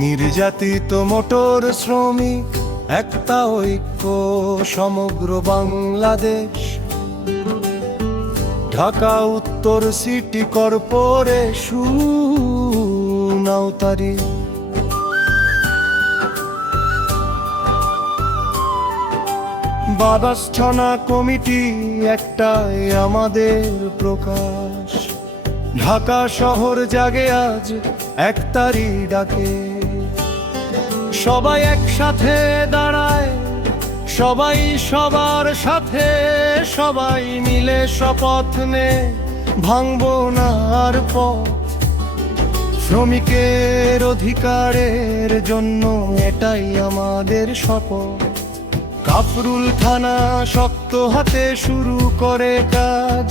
নির্যাতিত মোটর শ্রমিক একটা ঐক্য সমগ্র বাংলাদেশ। ঢাকা উত্তর সিটি কর্পোরেশন আওতারি বাদাসছনা কমিটি একটাই আমাদের প্রকাশ। ঢাকা শহর জাগে আজ একতারি ডাকে। সবাই একসাথে দাঁড়ায়, সবাই সবার সাথে, সবাই মিলে শপথ নে ভাঙবো না আর পথ। শ্রমিকের অধিকারের জন্য এটাই আমাদের শপথ। কাফরুল থানা শক্ত হাতে শুরু করে কাজ।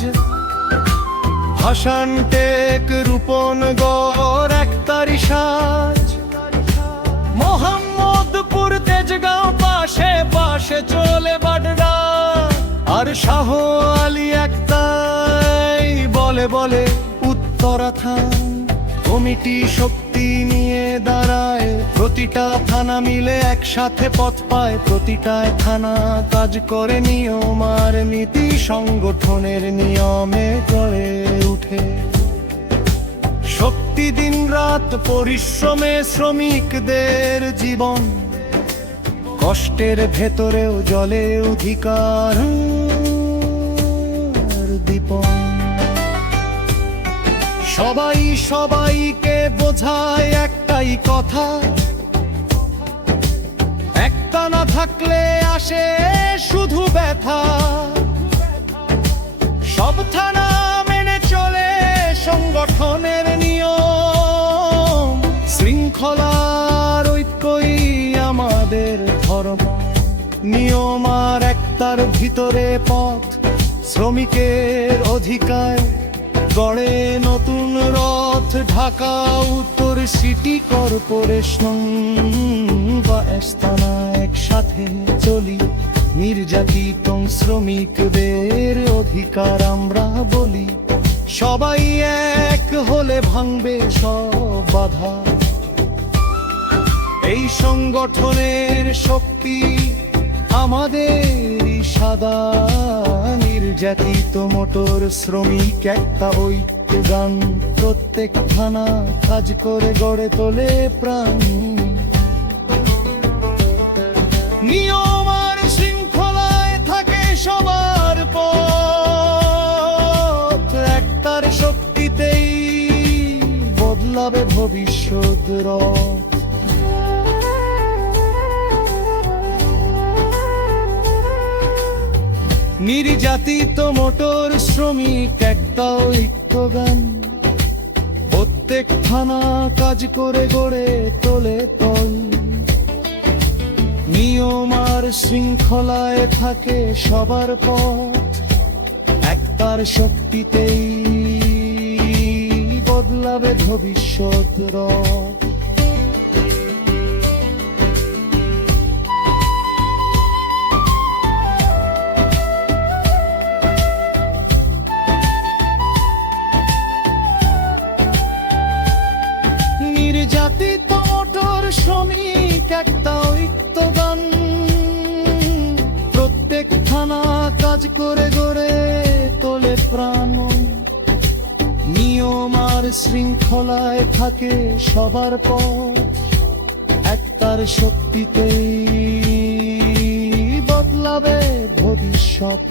হাসান টেক রূপন গড় একতারি সাজ। মোহাম্মদপুর তেজগাঁও পাশে পাশে চলে বাড্ডা। আর শাহ আলী একতাই বলে বলে উত্তরা থান। কমিটি শক্তি নিয়ে দাঁড়ায়, প্রতিটা থানা মিলে একসাথে পথ পায়। প্রতিটা থানা কাজ করে নিয়ম আর নীতি, সংগঠনের নিয়মে করে উঠে। শক্তি দিন রাত পরিশ্রমে শ্রমিকদের জীবন। কষ্টের ভেতরেও জ্বলে অধিকার দীপন। সবাই সবাইকে বোঝায় একটাই কথা, একটা না থাকলে আসে শুধু ব্যথা। সব থানা মেনে চলে সংগঠনের নিয়ম। শৃঙ্খলার ঐক্যই আমাদের ধর্ম। নিয়ম আর একতার ভিতরে পথ। শ্রমিকের অধিকার গড়ে নতুন রথ। ঢাকা উত্তর সিটি কর্পোরেশন বা এস্তানা একসাথে চলি। নির্যাতিত শ্রমিকদের অধিকার আমরা বলি। সবাই এক হলে ভাঙবে সব বাধা। এই সংগঠনের শক্তি আমাদের সাদা। নির্যাতিত মোটর শ্রমিক একটা ঐক্য গান। প্রত্যেক থানা কাজ করে গড়ে তোলে প্রাণ। নিয়ম আর শৃঙ্খলায় থাকে সবার পথ। একতার শক্তিতেই বদলাবে ভবিষ্যৎ রথ। নির্যাতিত মোটর শ্রমিক একটা ঐক্য গান। প্রত্যেক থানা কাজ করে গড়ে তোলে তল। নিয়ম আর শৃঙ্খলায় থাকে সবার পথ। একতার শক্তিতেই বদলাবে ভবিষ্যৎ রথ। নির্যাতিত মোটর শ্রমিক একটা ঐক্য গান। প্রত্যেক থানা কাজ করে গড়ে তোলে প্রাণ। নিয়ম আর শৃঙ্খলায় থাকে সবার পথ। একতার শক্তিতেই বদলাবে ভবিষ্যৎ।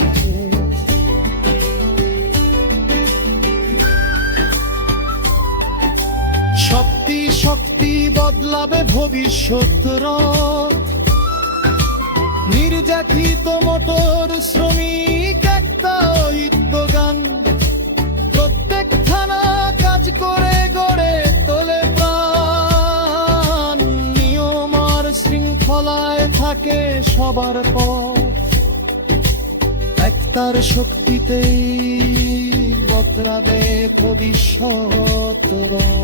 শক্তি শক্তি বদলাবে ভবিষ্যৎ রথ। নির্যাতিত মোটর শ্রমিক একটা ঐক্য গান। প্রত্যেক থানা কাজ করে গড়ে তোলে প্রাণ। নিয়ম আর শৃঙ্খলায় থাকে সবার পথ। একতার শক্তিতেই বদলাবে ভবিষ্যৎ রথ।